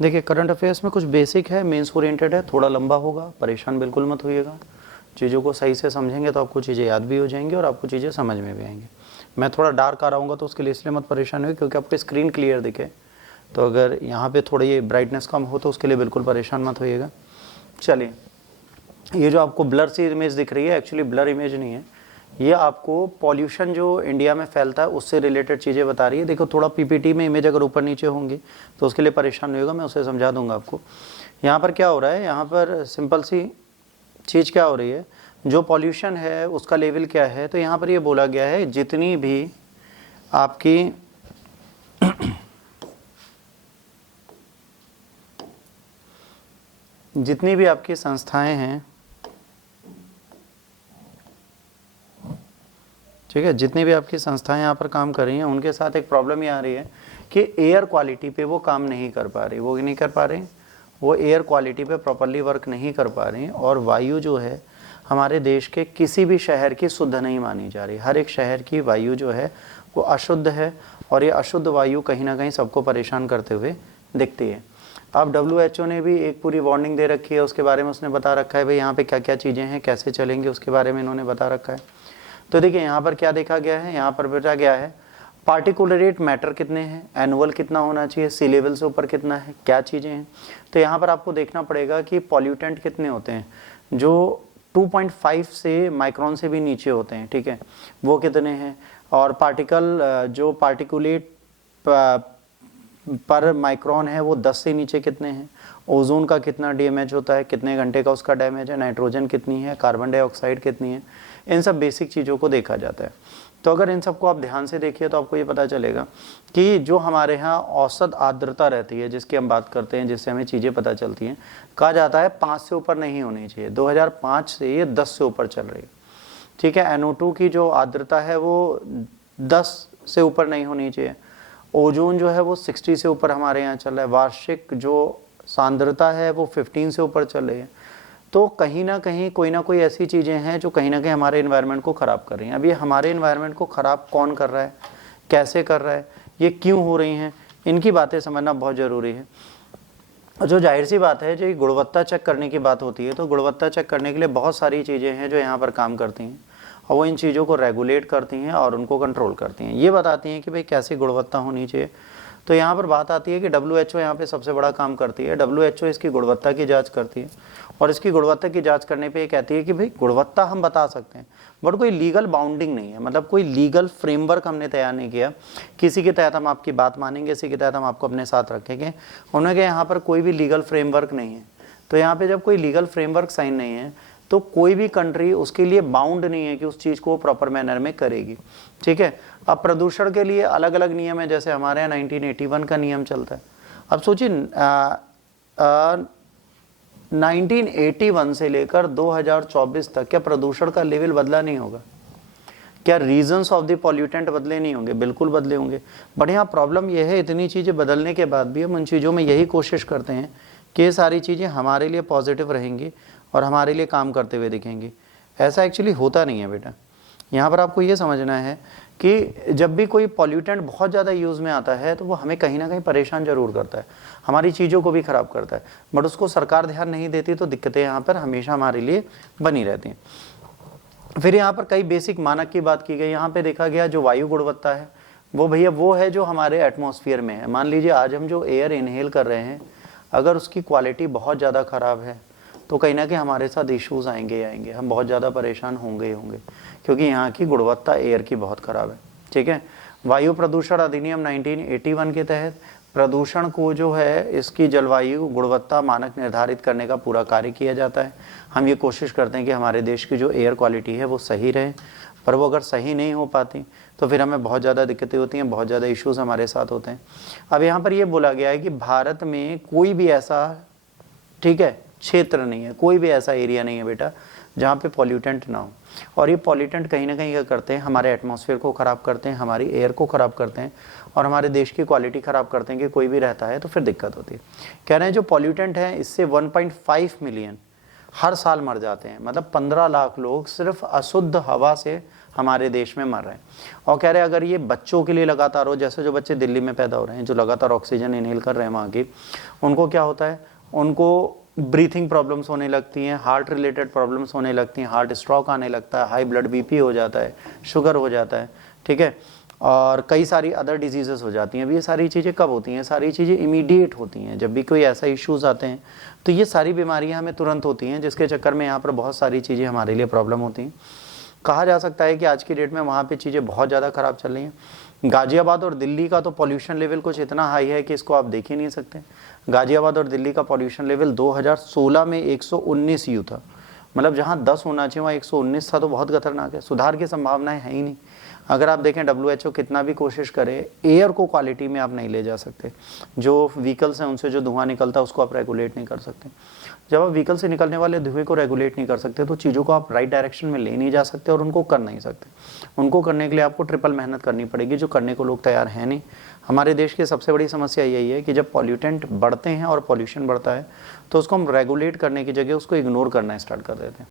देखिए current affairs में कुछ बेसिक है, मेंस ओरिएंटेड है, थोड़ा लंबा होगा, परेशान बिल्कुल मत होइएगा। चीज़ों को सही से समझेंगे तो आपको चीज़ें याद भी हो जाएंगी और आपको चीज़ें समझ में भी आएंगी। मैं थोड़ा डार्क आ रहा हूँ तो उसके लिए इसलिए मत परेशान हुई क्योंकि आपको स्क्रीन क्लियर दिखे, तो अगर यहाँ पे थोड़ी ये ब्राइटनेस कम हो तो उसके लिए बिल्कुल परेशान मत होइएगा। चलिए, ये जो आपको ब्लर सी इमेज दिख रही है, एक्चुअली ब्लर इमेज नहीं है, ये आपको पॉल्यूशन जो इंडिया में फैलता है उससे रिलेटेड चीज़ें बता रही है। देखो थोड़ा पीपीटी में इमेज अगर ऊपर नीचे होंगी तो उसके लिए परेशान नहीं होगा, मैं उसे समझा दूंगा आपको। यहाँ पर क्या हो रहा है, यहाँ पर सिंपल सी चीज़ क्या हो रही है, जो पॉल्यूशन है उसका लेवल क्या है, तो यहाँ पर ये बोला गया है जितनी भी आपकी जितनी भी आपकी संस्थाएं हैं, ठीक है, जितनी भी आपकी संस्थाएं यहाँ पर काम कर रही हैं उनके साथ एक प्रॉब्लम ये आ रही है कि एयर क्वालिटी पे वो काम नहीं कर पा रही, वो नहीं कर पा रही, वो एयर क्वालिटी पे प्रॉपरली वर्क नहीं कर पा रही, और वायु जो है हमारे देश के किसी भी शहर की शुद्ध नहीं मानी जा रही। हर एक शहर की वायु जो है वो अशुद्ध है, और ये अशुद्ध वायु कहीं ना कहीं सबको परेशान करते हुए दिखती है। अब WHO ने भी एक पूरी वार्निंग दे रखी है, उसके बारे में उसने बता रखा है भाई यहाँ पे क्या क्या चीज़ें हैं, कैसे चलेंगे, उसके बारे में इन्होंने बता रखा है। तो देखिए यहाँ पर क्या देखा गया है, यहाँ पर बेटा गया है पार्टिकुलरेट मैटर कितने हैं, एनुअल कितना होना चाहिए, सी लेवल से ऊपर कितना है, क्या चीज़ें हैं। तो यहाँ पर आपको देखना पड़ेगा कि पॉल्यूटेंट कितने होते हैं, जो 2.5 से माइक्रोन से भी नीचे होते हैं, ठीक है, वो कितने हैं, और पार्टिकल जो पार्टिकुलेट पर माइक्रोन है वो 10 से नीचे कितने हैं, ओजोन का कितना डैमेज होता है, कितने घंटे का उसका डैमेज है, नाइट्रोजन कितनी है, कार्बन डाइऑक्साइड कितनी है, इन सब बेसिक चीज़ों को देखा जाता है। तो अगर इन सबको आप ध्यान से देखिए तो आपको ये पता चलेगा कि जो हमारे यहाँ औसत आर्द्रता रहती है जिसकी हम बात करते हैं, जिससे हमें चीज़ें पता चलती हैं, कहा जाता है 5 से ऊपर नहीं होनी चाहिए। 2005 से ये 10 से ऊपर चल रही है, ठीक है। NO2 की जो आर्द्रता है वो 10 से ऊपर नहीं होनी चाहिए। ओजोन जो है वो 60 से ऊपर हमारे यहाँ चल रहा है। वार्षिक जो सांद्रता है वो 15 से ऊपर चल रही है। तो कहीं ना कहीं कोई ना कोई ऐसी चीज़ें हैं जो कहीं ना कहीं हमारे इन्वायरमेंट को ख़राब कर रही हैं। अब ये हमारे इन्वायरमेंट को ख़राब कौन कर रहा है, कैसे कर रहा है, ये क्यों हो रही हैं, इनकी बातें समझना बहुत ज़रूरी है। जो जाहिर सी बात है, जो गुणवत्ता चेक करने की बात होती है, तो गुणवत्ता चेक करने के लिए बहुत सारी चीज़ें हैं जो यहाँ पर काम करती हैं, और वो इन चीज़ों को रेगुलेट करती हैं और उनको कंट्रोल करती हैं। ये बताती हैं कि भाई कैसी गुणवत्ता होनी चाहिए। तो यहाँ पर बात आती है कि WHO यहाँ पे सबसे बड़ा काम करती है। WHO इसकी गुणवत्ता की जांच करती है, और इसकी गुणवत्ता की जांच करने पे ये कहती है कि भाई गुणवत्ता हम बता सकते हैं, बट कोई लीगल बाउंडिंग नहीं है, मतलब कोई लीगल फ्रेमवर्क हमने तैयार नहीं किया, किसी के तहत हम आपकी बात मानेंगे, इसी के तहत हम आपको अपने साथ रखेंगे। उन्होंने कहा यहाँ पर कोई भी लीगल फ्रेमवर्क नहीं है। तो यहाँ पर जब कोई लीगल फ्रेमवर्क साइन नहीं है तो कोई भी कंट्री उसके लिए बाउंड नहीं है कि उस चीज़ को प्रॉपर मैनर में करेगी, ठीक है। अब प्रदूषण के लिए अलग अलग नियम है, जैसे हमारे यहाँ 1981 का नियम चलता है। अब सोचिए 1981 से लेकर 2024 तक क्या प्रदूषण का लेवल बदला नहीं होगा? क्या रीजंस ऑफ द पॉल्यूटेंट बदले नहीं होंगे? बिल्कुल बदले होंगे। बट यहाँ प्रॉब्लम यह है, इतनी चीज़ें बदलने के बाद भी हम उन चीज़ों में यही कोशिश करते हैं कि ये सारी चीज़ें हमारे लिए पॉजिटिव रहेंगी और हमारे लिए काम करते हुए दिखेंगी। ऐसा एक्चुअली होता नहीं है बेटा। यहाँ पर आपको ये समझना है कि जब भी कोई पॉल्यूटेंट बहुत ज़्यादा यूज़ में आता है तो वो हमें कहीं ना कहीं परेशान जरूर करता है, हमारी चीज़ों को भी ख़राब करता है, बट उसको सरकार ध्यान नहीं देती, तो दिक्कतें यहाँ पर हमेशा हमारे लिए बनी रहती हैं। फिर यहाँ पर कई बेसिक मानक की बात की गई। यहाँ पे देखा गया जो वायु गुणवत्ता है वो भैया वो है जो हमारे एटमॉस्फेयर में है। मान लीजिए आज हम जो एयर इनहेल कर रहे हैं, अगर उसकी क्वालिटी बहुत ज़्यादा ख़राब है तो कहीं ना कहीं हमारे साथ इश्यूज़ आएंगे ही आएंगे, हम बहुत ज़्यादा परेशान होंगे ही होंगे, क्योंकि यहाँ की गुणवत्ता एयर की बहुत ख़राब है, ठीक है। वायु प्रदूषण अधिनियम 1981 के तहत प्रदूषण को जो है इसकी जलवायु गुणवत्ता मानक निर्धारित करने का पूरा कार्य किया जाता है। हम ये कोशिश करते हैं कि हमारे देश की जो एयर क्वालिटी है वो सही रहे, पर वो अगर सही नहीं हो पाती तो फिर हमें बहुत ज़्यादा दिक्कतें होती हैं, बहुत ज़्यादा इश्यूज़ हमारे साथ होते हैं। अब यहाँ पर ये बोला गया है कि भारत में कोई भी ऐसा, ठीक है, क्षेत्र नहीं है, कोई भी ऐसा एरिया नहीं है बेटा जहाँ पे पॉल्यूटेंट ना हो। और ये पॉल्यूटेंट कहीं ना कहीं क्या करते हैं, हमारे एटमॉस्फेयर को ख़राब करते हैं, हमारी एयर को ख़राब करते हैं, और हमारे देश की क्वालिटी ख़राब करते हैं कि कोई भी रहता है तो फिर दिक्कत होती है। कह रहे हैं जो पॉल्यूटेंट है इससे 1.5 मिलियन हर साल मर जाते हैं, मतलब 15 लाख लोग सिर्फ अशुद्ध हवा से हमारे देश में मर रहे हैं। और कह रहे हैं अगर ये बच्चों के लिए लगातार हो, जैसे जो बच्चे दिल्ली में पैदा हो रहे हैं जो लगातार ऑक्सीजन इनहेल कर रहे हैं वहाँ की, उनको क्या होता है, उनको ब्रीथिंग प्रॉब्लम्स होने लगती हैं, हार्ट रिलेटेड प्रॉब्लम्स होने लगती हैं, हार्ट स्ट्रोक आने लगता है, हाई ब्लड बीपी हो जाता है, शुगर हो जाता है, ठीक है, और कई सारी अदर डिजीजेस हो जाती हैं। अब ये सारी चीज़ें कब होती हैं? सारी चीज़ें इमीडिएट होती हैं। जब भी कोई ऐसा इश्यूज़ आते हैं तो ये सारी बीमारियां हमें तुरंत होती हैं, जिसके चक्कर में यहाँ पर बहुत सारी चीज़ें हमारे लिए प्रॉब्लम होती हैं। कहा जा सकता है कि आज की डेट में वहाँ पे चीज़ें बहुत ज़्यादा ख़राब चल रही हैं। गाज़ियाबाद और दिल्ली का तो पॉल्यूशन लेवल कुछ इतना हाई है कि इसको आप देख ही नहीं सकते। गाज़ियाबाद और दिल्ली का पॉल्यूशन लेवल 2016 में 119 यू था, मतलब जहाँ 10 होना चाहिए वहाँ 119 था, तो बहुत खतरनाक है। सुधार की संभावनाएं है ही नहीं। अगर आप देखें WHO कितना भी कोशिश करे, एयर को क्वालिटी में आप नहीं ले जा सकते। जो व्हीकल्स हैं उनसे जो धुआं निकलता है उसको आप रेगुलेट नहीं कर सकते। जब आप व्हीकल से निकलने वाले धुएं को रेगुलेट नहीं कर सकते तो चीज़ों को आप राइट डायरेक्शन में ले नहीं जा सकते और उनको कर नहीं सकते। उनको करने के लिए आपको ट्रिपल मेहनत करनी पड़ेगी, जो करने को लोग तैयार हैं नहीं। हमारे देश की सबसे बड़ी समस्या यही है कि जब पॉल्यूटेंट बढ़ते हैं और पॉल्यूशन बढ़ता है तो उसको हम रेगुलेट करने की जगह उसको इग्नोर करना स्टार्ट कर देते हैं।